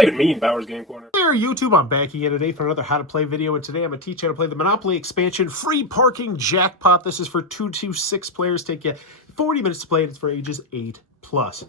that even mean, Bowers Game Corner? Hey YouTube, I'm back again today for another how to play video, and today I'm going to teach you how to play the Monopoly expansion free parking jackpot. This is for 2 to 6 players. Take you 40 minutes to play, and it's for ages 8+.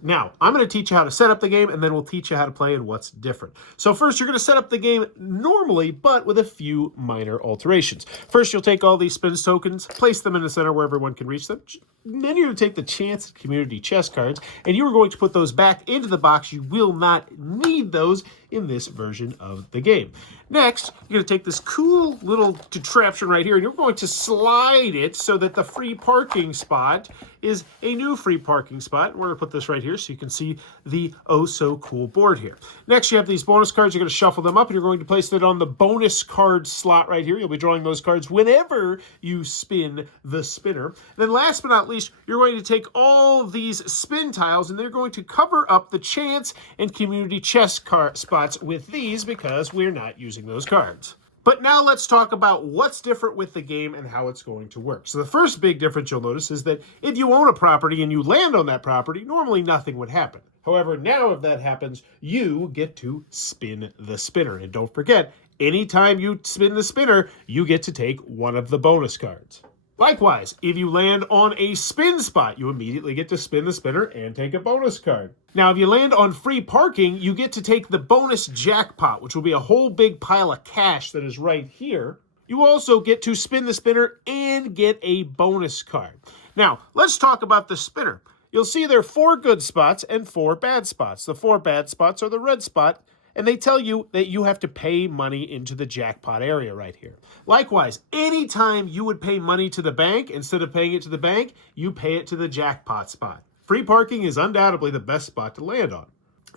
Now, I'm going to teach you how to set up the game, and then we'll teach you how to play and what's different. So first, you're going to set up the game normally, but with a few minor alterations. First, you'll take all these spins tokens, place them in the center where everyone can reach them. Then you're going to take the chance community chest cards, and you are going to put those back into the box. You will not need those in this version of the game. Next, you're going to take this cool little contraption right here, and you're going to slide it so that the free parking spot is a new free parking spot. We're going to put this right here so you can see the oh-so-cool board here. Next, you have these bonus cards. You're going to shuffle them up, and you're going to place it on the bonus card slot right here. You'll be drawing those cards whenever you spin the spinner. And then last but not least, you're going to take all these spin tiles, and they're going to cover up the chance and community chest card spots with these because we're not using those cards. But now let's talk about what's different with the game and how it's going to work. So the first big difference you'll notice is that if you own a property and you land on that property, normally nothing would happen. However, now if that happens, you get to spin the spinner. And don't forget, anytime you spin the spinner, you get to take one of the bonus cards. Likewise, if you land on a spin spot, you immediately get to spin the spinner and take a bonus card. Now, if you land on free parking, you get to take the bonus jackpot, which will be a whole big pile of cash that is right here. You also get to spin the spinner and get a bonus card. Now, let's talk about the spinner. You'll see there are 4 good spots and 4 bad spots. The 4 bad spots are the red spot, and they tell you that you have to pay money into the jackpot area right here. Likewise, anytime you would pay money to the bank, instead of paying it to the bank, you pay it to the jackpot spot. Free parking is undoubtedly the best spot to land on.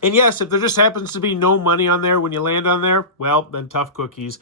And yes, if there just happens to be no money on there when you land on there, well, then tough cookies.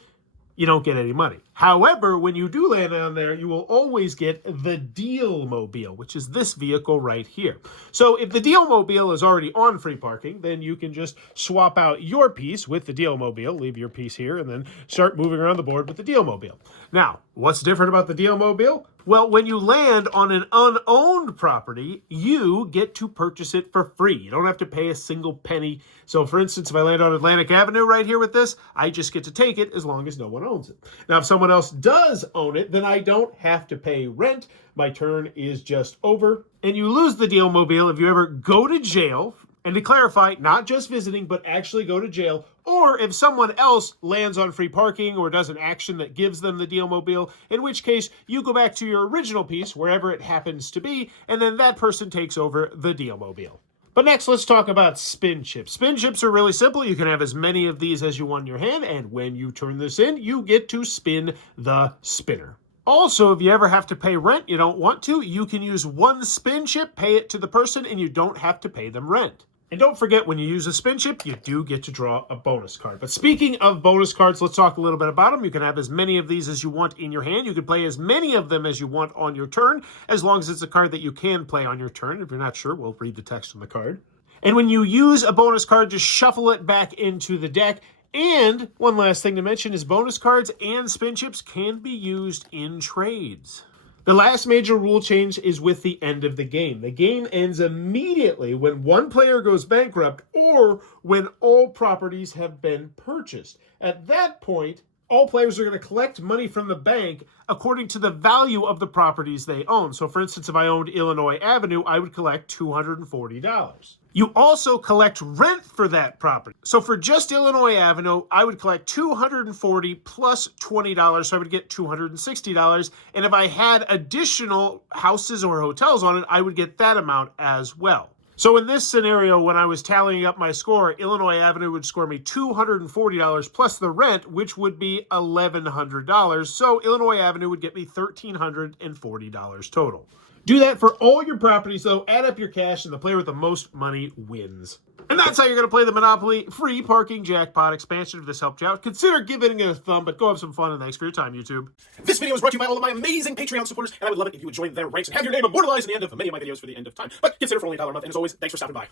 You don't get any money. However, when you do land on there, you will always get the Deal Mobile, which is this vehicle right here. So if the Deal Mobile is already on free parking, then you can just swap out your piece with the Deal Mobile, leave your piece here, and then start moving around the board with the Deal Mobile. Now, what's different about the Deal Mobile? Well, when you land on an unowned property, you get to purchase it for free. You don't have to pay a single penny. So, for instance, if I land on Atlantic Avenue right here with this, I just get to take it as long as no one owns it. Now, if someone else does own it, then I don't have to pay rent. My turn is just over. And you lose the Deal Mobile if you ever go to jail. And to clarify, not just visiting, but actually go to jail, or if someone else lands on free parking or does an action that gives them the Deal Mobile, in which case you go back to your original piece, wherever it happens to be, and then that person takes over the Deal Mobile. But next, let's talk about spin chips. Spin chips are really simple. You can have as many of these as you want in your hand, and when you turn this in, you get to spin the spinner. Also, if you ever have to pay rent, you don't want to, you can use one spin chip, pay it to the person, and you don't have to pay them rent. And don't forget, when you use a spin chip, you do get to draw a bonus card. But speaking of bonus cards, let's talk a little bit about them. You can have as many of these as you want in your hand. You can play as many of them as you want on your turn, as long as it's a card that you can play on your turn. If you're not sure, we'll read the text on the card. And when you use a bonus card, just shuffle it back into the deck. And one last thing to mention is bonus cards and spin chips can be used in trades. The last major rule change is with the end of the game. The game ends immediately when one player goes bankrupt or when all properties have been purchased. At that point, all players are going to collect money from the bank according to the value of the properties they own. So for instance, if I owned Illinois Avenue, I would collect $240. You also collect rent for that property. So for just Illinois Avenue, I would collect $240 plus $20, so I would get $260. And if I had additional houses or hotels on it, I would get that amount as well. So in this scenario, when I was tallying up my score, Illinois Avenue would score me $240 plus the rent, which would be $1,100. So Illinois Avenue would get me $1,340 total. Do that for all your properties, though. Add up your cash, and the player with the most money wins. And that's how you're going to play the Monopoly free parking jackpot expansion. If this helped you out, consider giving it a thumb, but go have some fun, and thanks for your time, YouTube. This video was brought to you by all of my amazing Patreon supporters, and I would love it if you would join their ranks and have your name immortalized in the end of many of my videos for the end of time. But consider for only $1 a month, and as always, thanks for stopping by.